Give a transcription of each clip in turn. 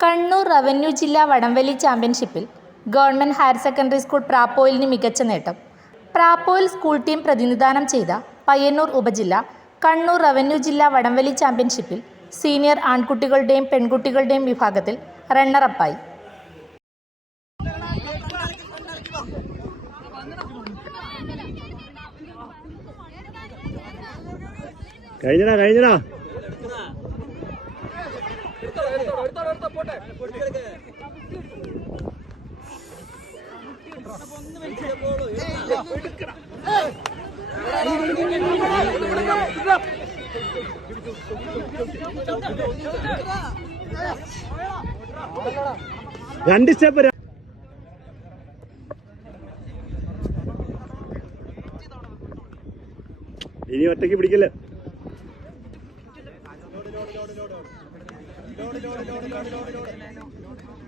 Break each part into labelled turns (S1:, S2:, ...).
S1: Kannur revenue ജില്ലാ വടംവലി ചാമ്പ്യൻഷിപ്പിൽ ഗവൺമെന്റ് ഹയർ സെക്കൻഡറി സ്കൂൾ പ്രാപ്പോയിലിന് മികച്ച നേട്ടം. പ്രാപ്പോയിൽ സ്കൂൾ ടീം പ്രതിനിധാനം ചെയ്ത പയ്യന്നൂർ ഉപജില്ല കണ്ണൂർ റവന്യൂ ജില്ലാ വടംവലി ചാമ്പ്യൻഷിപ്പിൽ സീനിയർ ആൺകുട്ടികളുടെയും പെൺകുട്ടികളുടെയും വിഭാഗത്തിൽ റണ്ണറപ്പായി
S2: കഴിഞ്ഞടാ കഴിഞ്ഞടാ. രണ്ട് സ്റ്റെപ്പ് ഇനി ഒറ്റയ്ക്ക് പിടിക്കല്ലേ?
S3: ജോബി ലോഡ് പറ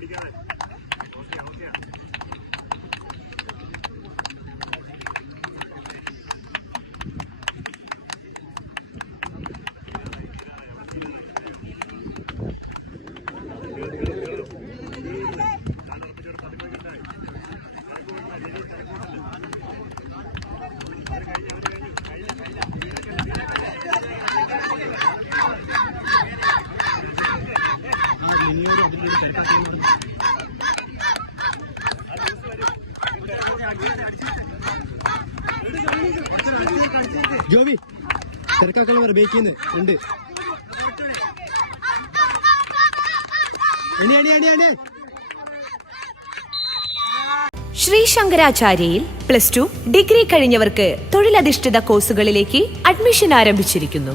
S3: ബേക്കിന്ന് ഉണ്ട്. എണി എണി എണി എണി
S4: ശ്രീ ശങ്കരാചാര്യയിൽ പ്ലസ് ടു ഡിഗ്രി കഴിഞ്ഞവർക്ക് തൊഴിലധിഷ്ഠിത കോഴ്സുകളിലേക്ക് അഡ്മിഷൻ ആരംഭിച്ചിരിക്കുന്നു.